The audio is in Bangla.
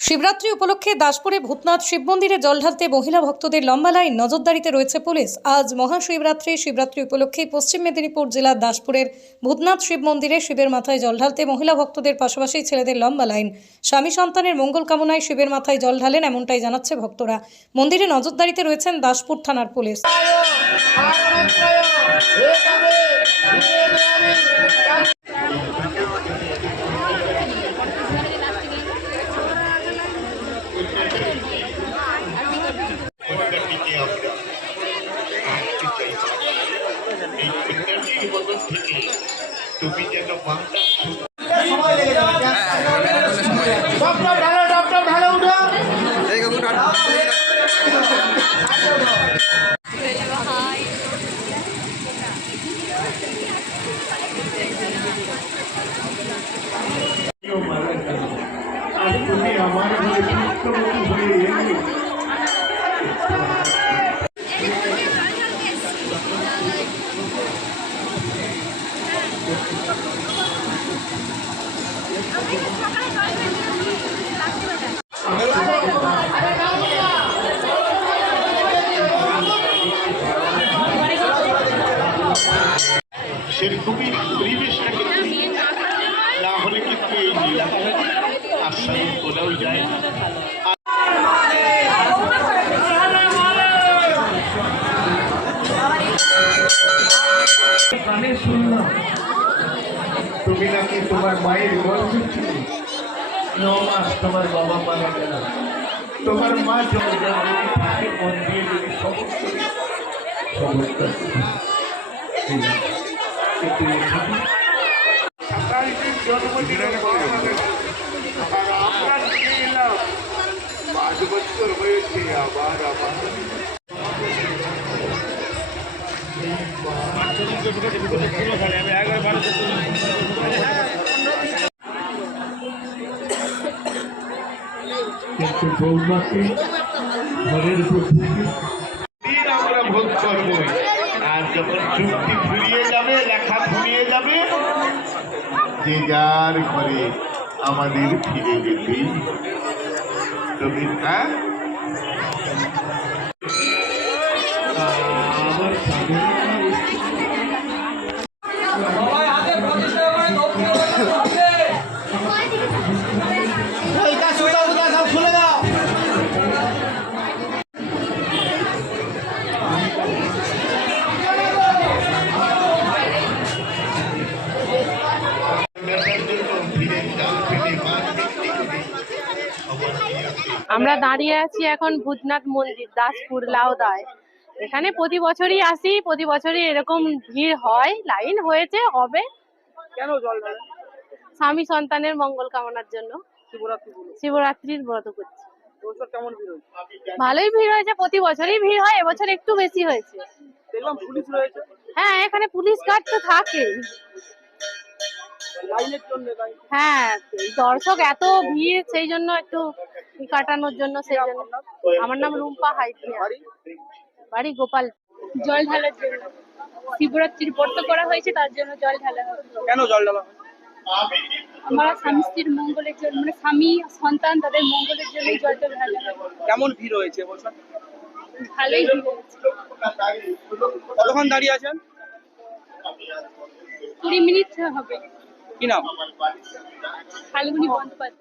শিবরাত্রি উপলক্ষে দাসপুরে ভূতনাথ শিব মন্দিরে জল ঢালতে মহিলা ভক্তদের লম্বা লাইন, নজরদারিতে রয়েছে পুলিশ। আজ শিবরাত্রি উপলক্ষে পশ্চিম মেদিনীপুর জেলার দাসপুরের ভূতনাথ শিব মন্দিরে শিবের মাথায় জল ঢালতে মহিলা ভক্তদের পাশাপাশি ছেলেদের লম্বা লাইন। স্বামী সন্তানের মঙ্গল কামনায় শিবের মাথায় জল ঢালেন, এমনটাই জানাচ্ছে ভক্তরা। মন্দিরে নজরদারিতে রয়েছেন দাসপুর থানার পুলিশ। তুমি যেন আর তুমি আমার ঘরে পুত্রবতী হয়ে এলে সেরকমই পরিবেশটাকে না হলে কিন্তু এই লীলা আস্বাদন করাও যায় না। কানে শুনলাম তুমি নাকি তোমার মায়ের গর্ভে ছিলে, 9 মাস তোমার বাবা মারা গেল। তোমার মা যদি থাকে মন দিয়ে যদি সমস্ত জন্মদিনের আর আমরা নিয়ে এলাম 5 বছর হয়েছে আবার কিন্তু বৌমাকে ঘরের দিন আমরা ভোগ করবো। আর যখন চুক্তি ফুরিয়ে যাবে, লেখা ফুরিয়ে যাবে, যে যার ঘরে আমাদের ফিরে যেতেই তুমি আমরা দাঁড়িয়ে আছি এখন ভূতনাথ মন্দির, দাসপুর লাউদায়। এখানে প্রতি বছরই আসি, প্রতি বছরই এরকম ভিড় হয়, লাইন হয়েছে, হবে। কেন জল ঢালে? স্বামী সন্তানের মঙ্গল কামনার জন্য। শিবরাত্রির ব্রত করছি। এবছর কেমন ভিড় হয়েছে? ভালোই ভিড় হয়েছে, প্রতি বছরই ভিড় হয়, এবছর একটু বেশি হয়েছে। দেখলাম পুলিশ রয়েছে। হ্যাঁ, এখানে পুলিশ গার্ড তো থাকে। লাইনের জন্য হ্যাঁ, দর্শক এত ভিড়, সেই জন্য একটু কাটানোর জন্য, সেই জন্য। আমার নাম রুম্পা হাইতিয়া, বাড়ি গোপাল। জল ঢালার জন্য, শিবরাত্রির ব্রত করা হয়েছে, তার জন্য জল ঢালা হবে। কেন জল ঢালা? আমরা স্বামী স্ত্রীর মঙ্গলের জন্য, মানে স্বামী সন্তান তাদের মঙ্গলের জন্য জলটা ঢালা হবে। কেমন ভিড় হয়েছে এবছর? ভালোই ভিড় হয়েছে। কতক্ষণ দাঁড়িয়ে আছেন? 20 মিনিট হবে। কি নাম? ফাল্গুনী বন্দ্যোপাধ্যায়।